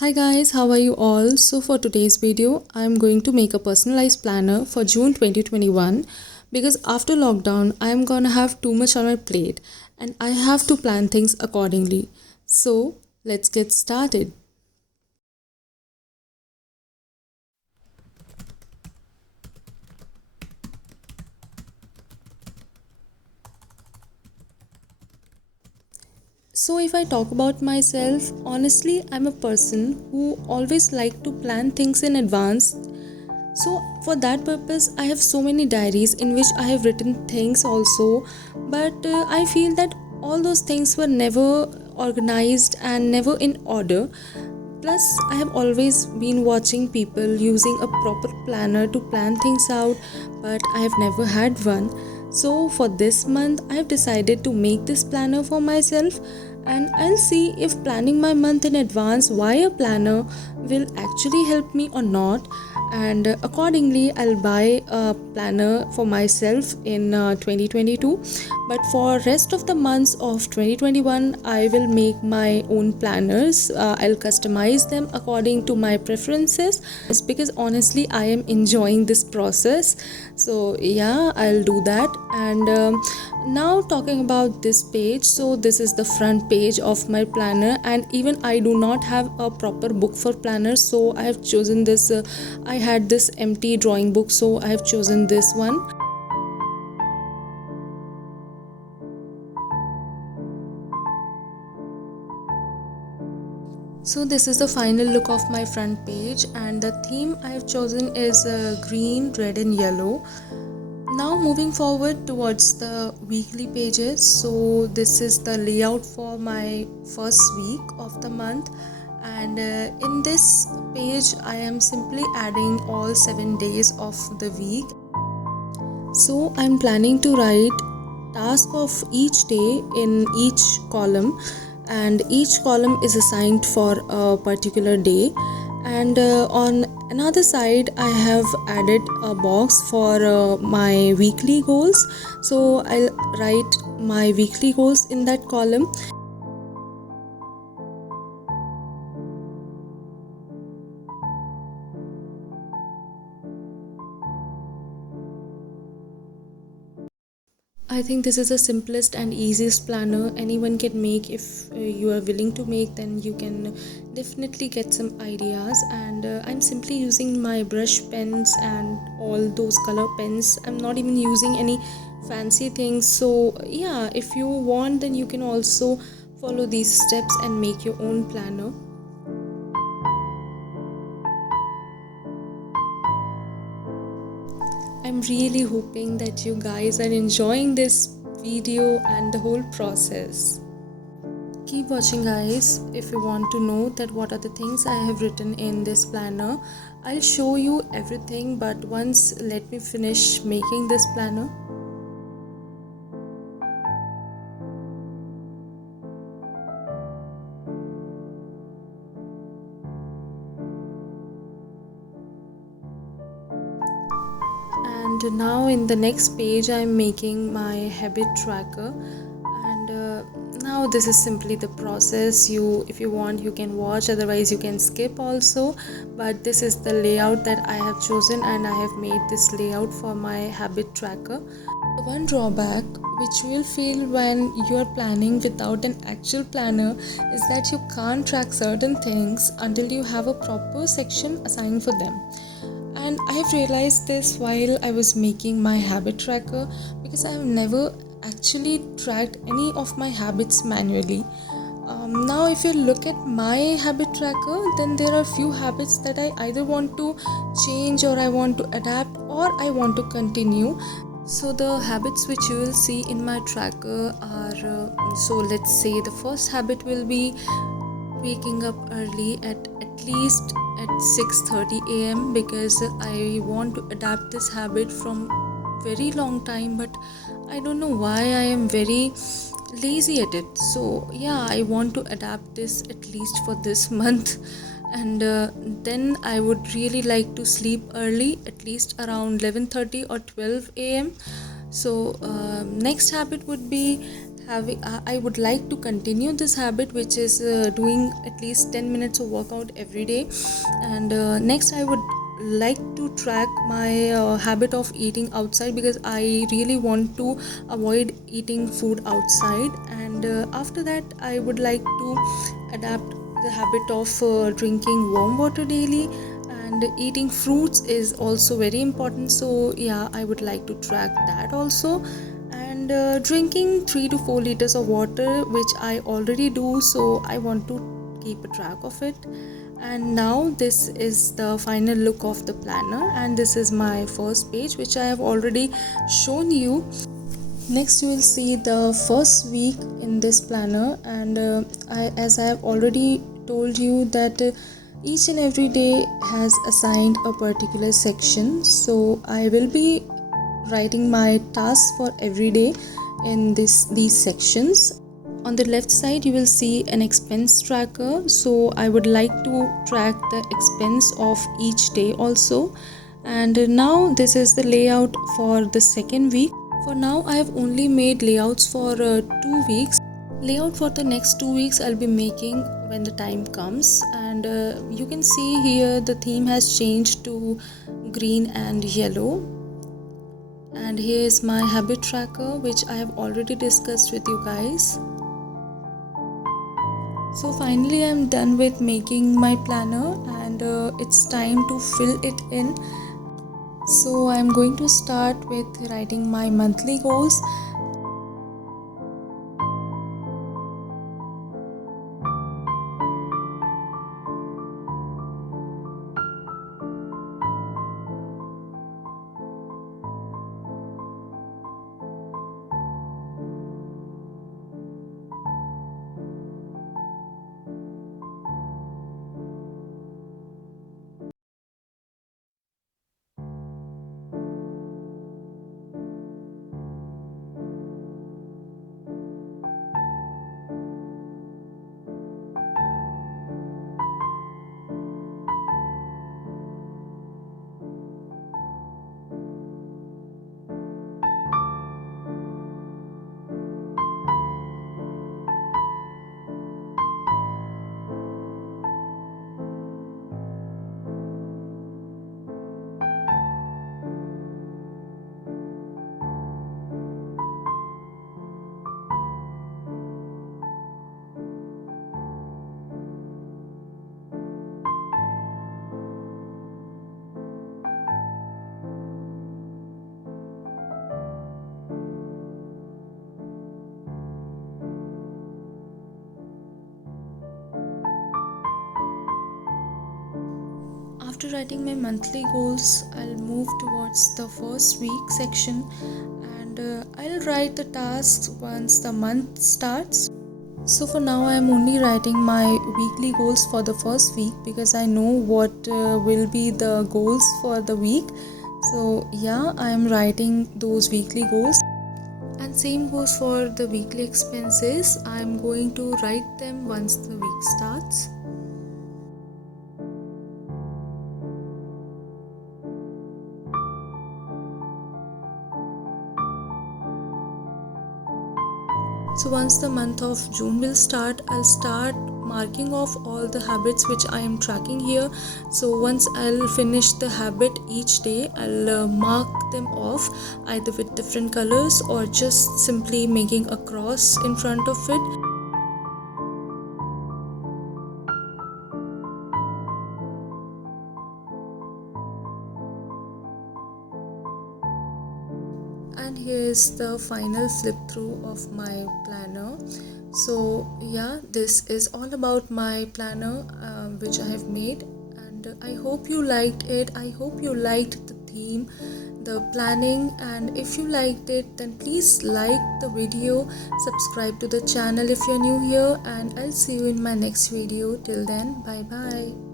Hi guys, how are you all? So for today's video, I'm going to make a personalized planner for June 2021 because after lockdown, I'm gonna have too much on my plate and I have to plan things accordingly. So let's get started. So if I talk about myself, honestly, I'm a person who always like to plan things in advance. So for that purpose, I have so many diaries in which I have written things also, but I feel that all those things were never organized and never in order. Plus, I have always been watching people using a proper planner to plan things out, but I have never had one. So, for this month, I have decided to make this planner for myself, and I'll see if planning my month in advance via planner will actually help me or not. And accordingly, I'll buy a planner for myself in 2022, but for rest of the months of 2021 I will make my own planners. I'll customize them according to my preferences. It's because honestly I am enjoying this process, so yeah, I'll do that. And now talking about this page, so this is the front page of my planner, and even I do not have a proper book for planners, so I have chosen this. I had this empty drawing book, so I have chosen this one. So this is the final look of my front page, and the theme I have chosen is green, red and yellow. Now moving forward towards the weekly pages, so this is the layout for my first week of the month, and in this page I am simply adding all 7 days of the week. So I'm planning to write task of each day in each column, and each column is assigned for a particular day. And on another side I have added a box for my weekly goals, so I'll write my weekly goals in that column. I think this is the simplest and easiest planner anyone can make. If you are willing to make, then you can definitely get some ideas. And I'm simply using my brush pens and all those color pens. I'm not even using any fancy things. So, yeah, if you want, then you can also follow these steps and make your own planner. I'm really hoping that you guys are enjoying this video and the whole process. Keep watching guys if you want to know that what are the things I have written in this planner. I'll show you everything, but once let me finish making this planner. And now in the next page I'm making my habit tracker, and now this is simply the process. You, if you want, you can watch, otherwise you can skip also, but this is the layout that I have chosen, and I have made this layout for my habit tracker. One drawback which you will feel when you are planning without an actual planner is that you can't track certain things until you have a proper section assigned for them. And I have realized this while I was making my habit tracker, because I have never actually tracked any of my habits manually. Now if you look at my habit tracker, then there are few habits that I either want to change, or I want to adapt, or I want to continue. So the habits which you will see in my tracker are so let's say the first habit will be waking up early at least at 6:30 a.m. because I want to adapt this habit from very long time, but I don't know why I am very lazy at it. So yeah, I want to adapt this at least for this month. And then I would really like to sleep early, at least around 11:30 or 12 a.m. So next habit would be I would like to continue this habit, which is doing at least 10 minutes of workout every day. And next I would like to track my habit of eating outside, because I really want to avoid eating food outside. And after that I would like to adapt the habit of drinking warm water daily, and eating fruits is also very important. So yeah, I would like to track that also. And drinking 3 to 4 liters of water, which I already do, so I want to keep a track of it. And now this is the final look of the planner, and this is my first page, which I have already shown you. Next you will see the first week in this planner. And as I have already told you that each and every day has assigned a particular section, so I will be writing my tasks for every day in these sections. On the left side you will see an expense tracker, so I would like to track the expense of each day also. And now this is the layout for the second week. For now I have only made layouts for 2 weeks. Layout for the next 2 weeks I'll be making when the time comes. And you can see here the theme has changed to green and yellow. And here is my habit tracker, which I have already discussed with you guys. So finally I'm done with making my planner, and it's time to fill it in. So I'm going to start with writing my monthly goals. After writing my monthly goals, I'll move towards the first week section, and I'll write the tasks once the month starts. So for now I'm only writing my weekly goals for the first week, because I know what will be the goals for the week. So yeah, I'm writing those weekly goals. And same goes for the weekly expenses. I'm going to write them once the week starts. So once the month of June will start, I'll start marking off all the habits which I am tracking here. So once I'll finish the habit each day, I'll mark them off either with different colors or just simply making a cross in front of it. And here's the final flip through of my planner. So yeah, this is all about my planner which I have made, and I hope you liked it. I hope you liked the theme, the planning, and if you liked it, then please like the video, subscribe to the channel if you're new here, and I'll see you in my next video. Till then, bye bye.